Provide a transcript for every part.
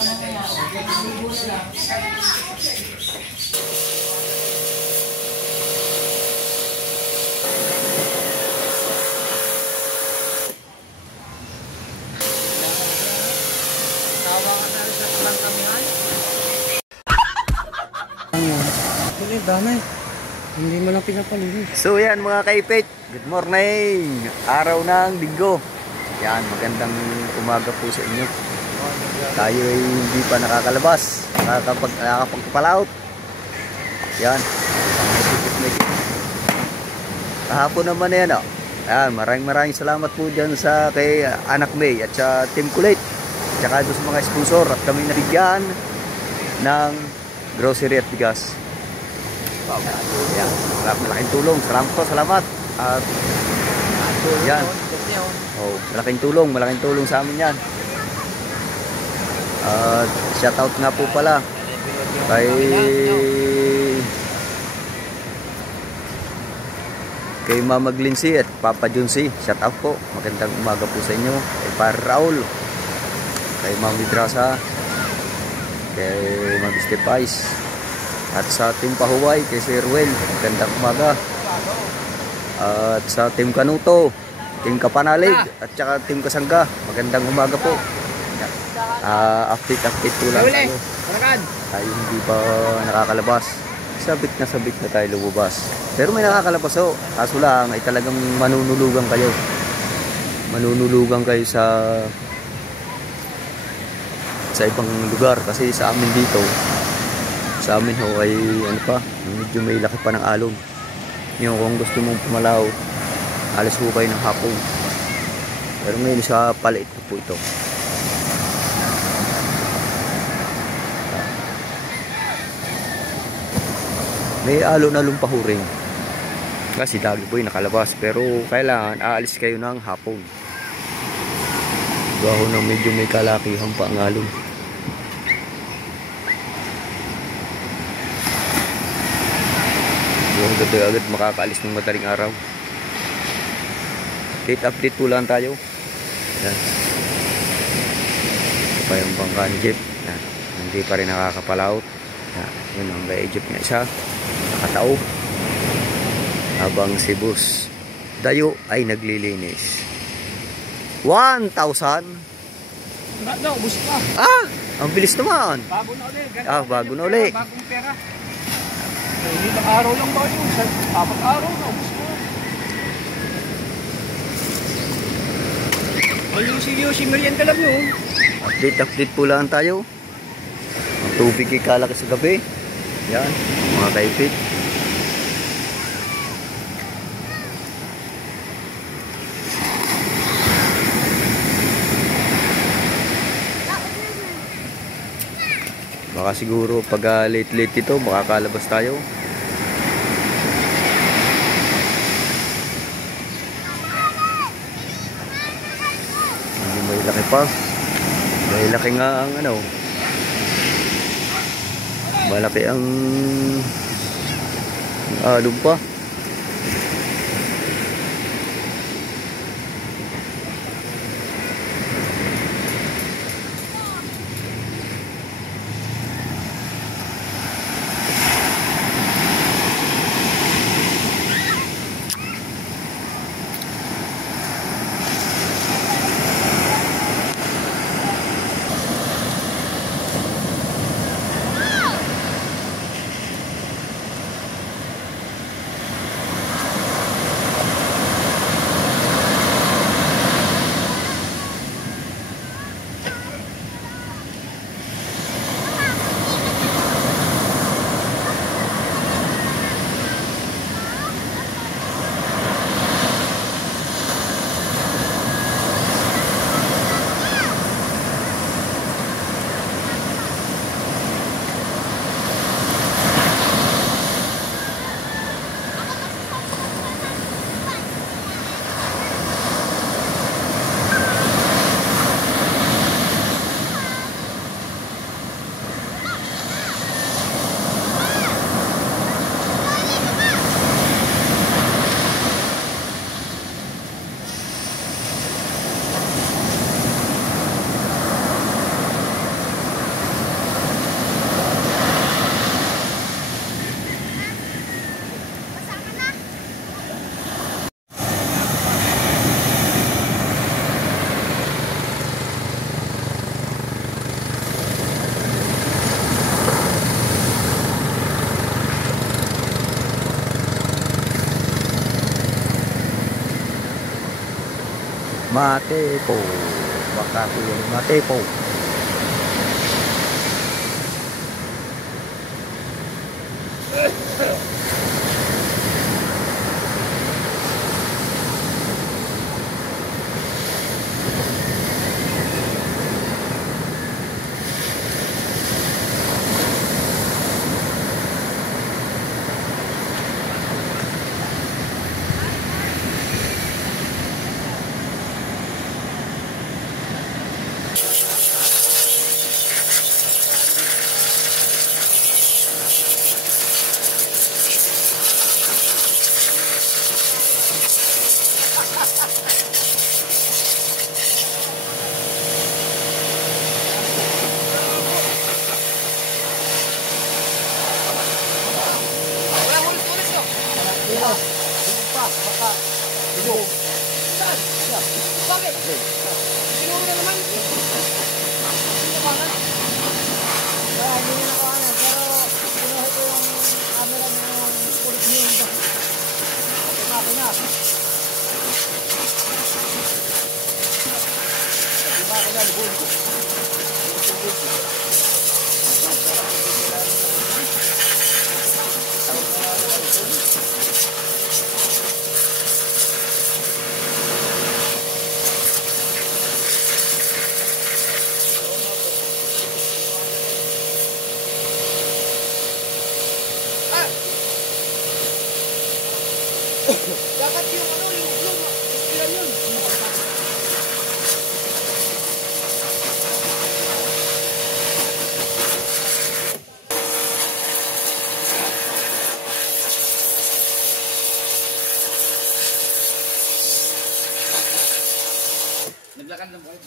Hindi mo lang pinapalinis. So yan mga kaipit, good morning. Araw ng linggo. Yan, magandang umaga po sa inyo. Tayo ay hindi pa nakakalabas, nakakapagpalaot. Yan. Kahapon naman yan oh. Yan, maraming salamat po dyan sa kay Anak May at sa Team Kulit. Tsaka doon sa mga sponsor at kami nabigyan ng grocery at bigas. Yan, malaking tulong. Salamat. At yan. Oh, malaking tulong sa amin yan. Shout out nga po pala kay Mama Glincy at Papa Junsi. Shout out po. Magandang umaga po sa inyo. Kay Par Raul, kay Mami Drasa, kay Mami Stepais, at sa Team Pahuway, kay Sir Ruel, magandang umaga. At sa Team Kanuto, Team Kapanalig, at saka Team Kasangga, magandang umaga po. Update po lang tayo. Tayo hindi pa nakakalabas. Sabik na tayo lumabas. Pero may nakakalabas o. Kaso lang ay talagang manunulugan kayo. Manunulugan kayo sa ibang lugar. Kasi sa amin dito, sa amin ho ay ano pa, medyo may laki pa ng alon. Yung kung gusto mong pumalaw, alis ho kayo ng hapon. Pero ngayon sa paliit po ito. May alon-alon pa ho rin. Kasi lagi po yung nakalabas. Pero kailangan aalis kayo ng hapon. Gaho na medyo may kalakihan pa ang alon. Yung agad makakaalis ng madaling araw. Update po lang tayo. Yan. Ito pa yung bangka ni Jeep. Yan. Hindi pa rin nakakapalaot. Yan. Yun ang kay Jeep na isa. Nakatao. Habang si Boss Dayo ay naglilinis. 1,000. Ubus pa. Ang bilis naman. Bago na ulit. Bago na ulit. Bagong pera. Ilang araw lang ba yun? 4 araw na, ubus ko. Si merienda lang yun. Update po lang tayo. Ang tubig ikalaki sa gabi. Yan, mga kaipit. Baka siguro pag late ito, makakalabas tayo. Hindi may laki pa. May laki nga ang ano. Malaki ang alon pa. Matepo. Baka po yan Matepo. Bakit? Sinuro na naman. Kaya hindi na ako ano, pero kinuha ko yung camera ng pulit niyo. Kapag na. Dapat yung ano, yung ispiran yun. Naglakad lang kayo.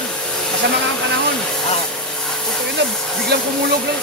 ngayon. Masama nga ang panahon. Ito yun na, biglang kumulog lang.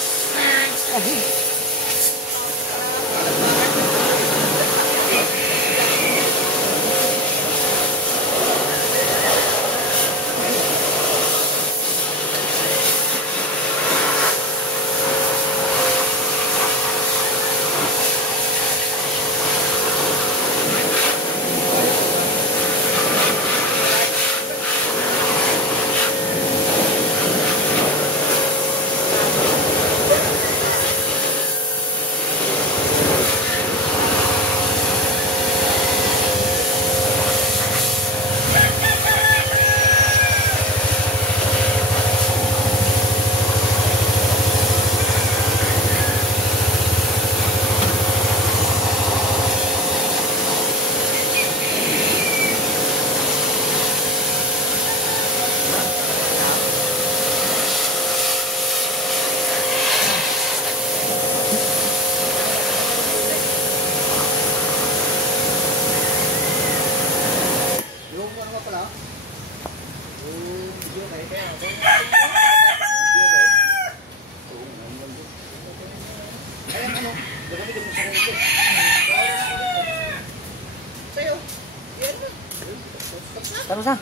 Tapos na.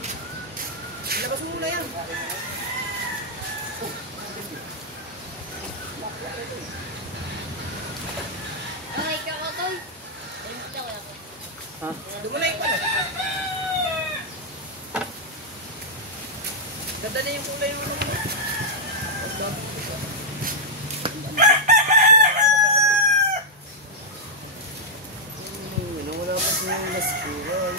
Ilabas mo muna yan. Ay, kakatoy. Ha? Doon mo na yung pala. Ganda na yung kulay yung ano mo. Nawala pa siya yung laskuran.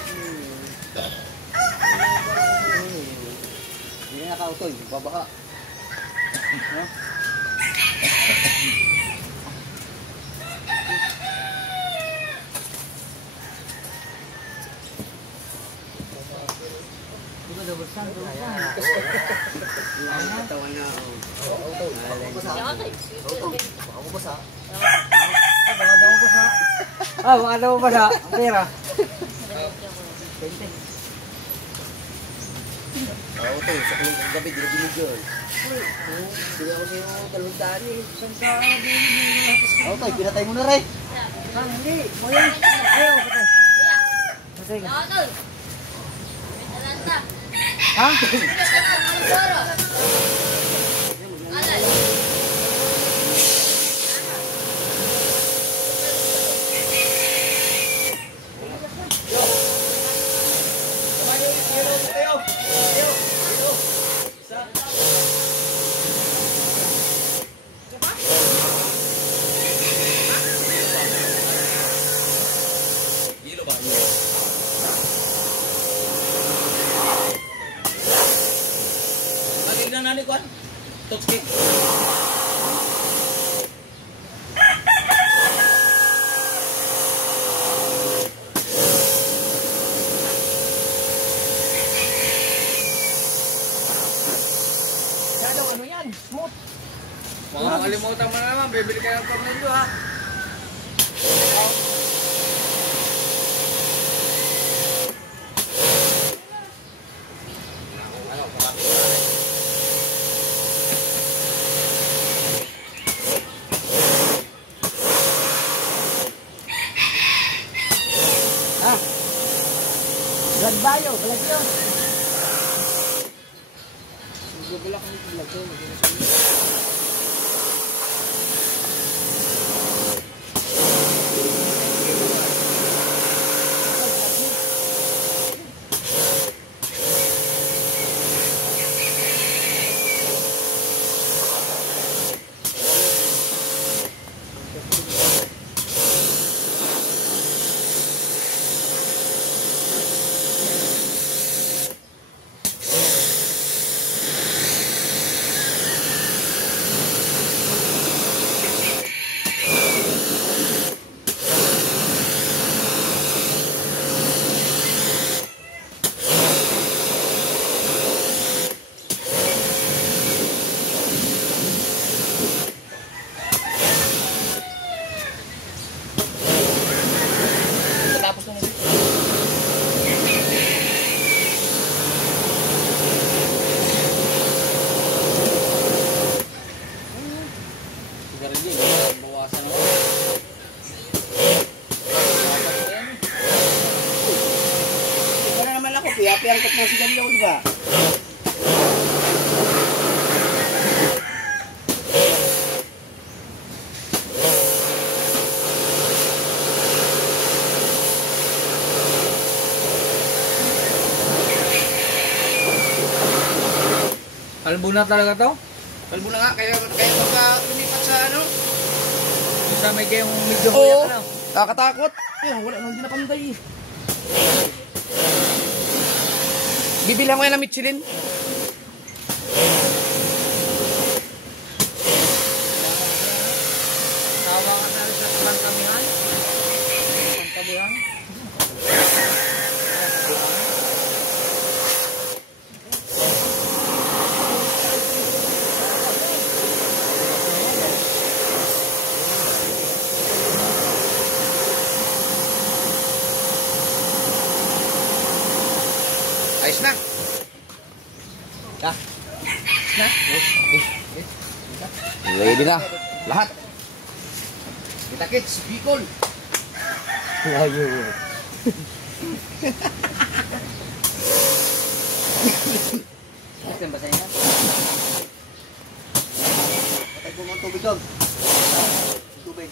Hindi na nakautoy, babaka. Ha? Tawa na ako. Ako ba sa? Baka daw ba sa pera? Oo, to. Sa kulong kong gabi, dinig yun. Hindi ako sa'yo dalawang daan eh. Oo, tayo, pinatay mo na rin. Hindi. Ngayon. Ayaw, patay. Patay ka. Kakatoy. Atlanta. Ha? Maliboro. Alay. Pagignan na ni Kwan. Toxic. Shadow, ano yan? Smooth. Makakalimutan mo na naman, bibili kayo ng tornado ha. Ha? Blood bayo, blood yun. Gugulak ang blood yun. Nakahuli ka. Kalbo na talaga to? Kalbo na nga, kaya pagka lumipat sa ano. Sa may kayong medyo Oo, huya ka na. nakakatakot. Ayun, wala nang dinapanday eh. Bibilang ko yan ng Michelin. Tawa ka na sa pantamihan. Pantamihan. Ayos na. Ya. Na. Ready na. Lahat. Kita kits, Bicol. Lagi mo. Ito yung basahin na. Patay po mga tubig dog. Tubig.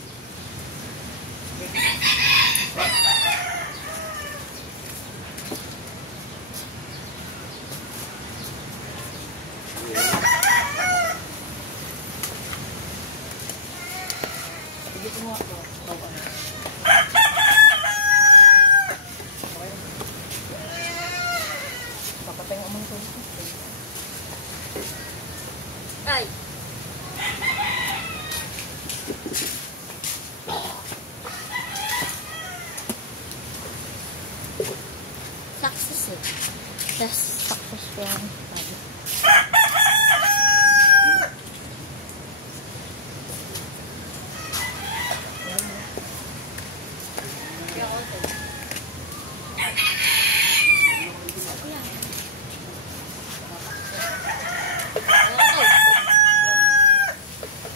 Ay. Success eh. That's successful.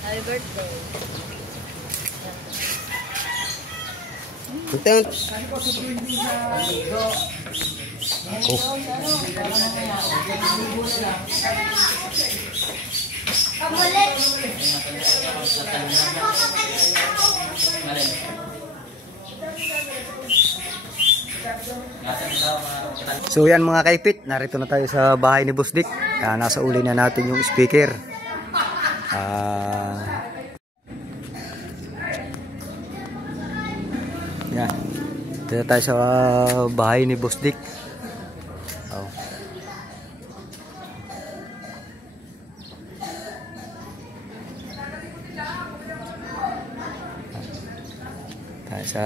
Happy birthday. So yan mga kaipit, narito na tayo sa bahay ni Boss Dick. Nasa uli na natin yung speaker. Yan. Dito tayo sa bahay ni Boss Dick. Oh. Tayo sa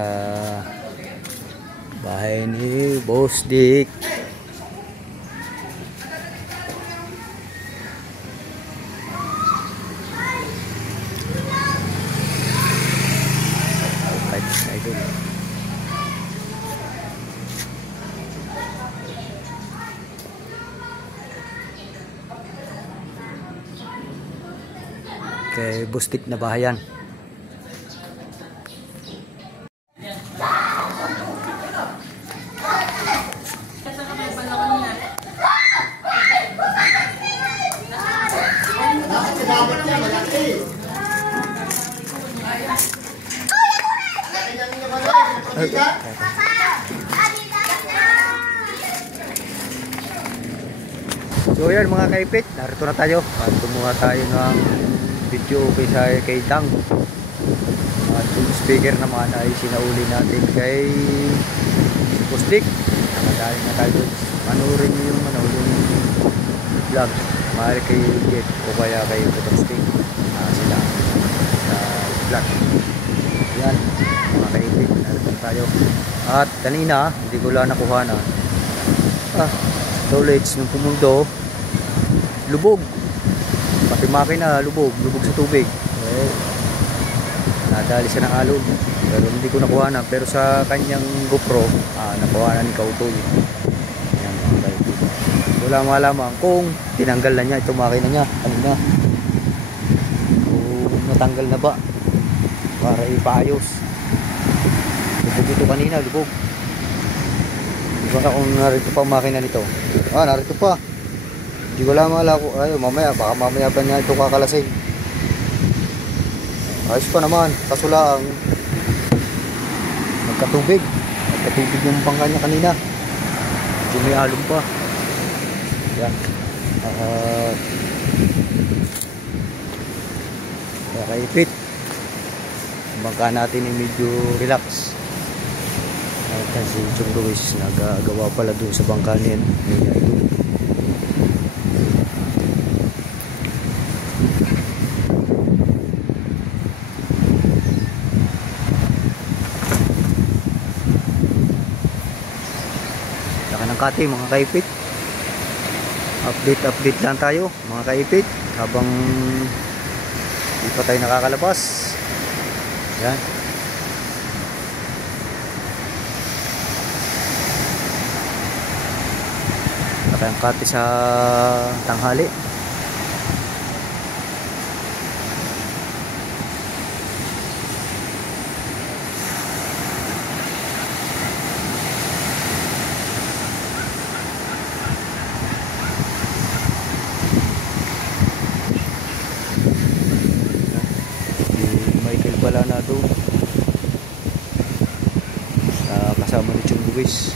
bahay ni Boss Dick. Idol. Kay Boss Dick na bahayan. So yan mga kaipit, narito na tayo. Kumuha tayo ng video kay Dang. At yung speaker naman ay sinauli natin kay Boss Dick. Nakadali na tayo. Manurin nyo yung vlog. Mahal kay Jet o kaya kay Botasting. Sila sa vlog. Yan mga kaipit, narito na tayo. At kanina, hindi ko lang nakuha na. Storage nung pumundo, lubog. Pati makina, lubog sa tubig. Nadali siya ng alog. Pero hindi ko nakuha na. Pero sa kanyang GoPro, nakuha na ni Kautoy. Yan, okay. Wala malaman kung tinanggal na niya itong makina niya kanina. Kung natanggal na ba para ipaayos. Lubog ito kanina, lubog. Diba kung narito pa ang makina nito. Ah, narito pa. Hindi ko lang alam ko. Ay, mamaya, baka mamaya pa niya ito kakalasing. Ayos pa naman. Kaso lang, nagkatubig. Nagkatubig yung bangka niya kanina. Medyo may alon pa. Yan. Kaya kaipit. Yung bangka natin ay medyo relax. Kasi yung Luis nagagawa pala doon sa bangka niyan. Laka ng kati mga kaipit. Update lang tayo mga kaipit habang hindi pa tayo nakakalabas. Yan. Laka ng kati sa tanghali. Michael pala na doon kasama ni Chong Luis.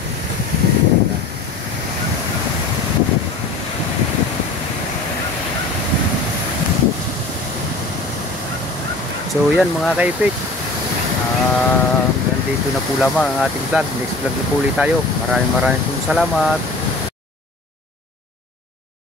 So yan mga kaipit, nandito na po lamang ang ating vlog. Next vlog na po ulit tayo. Maraming salamat.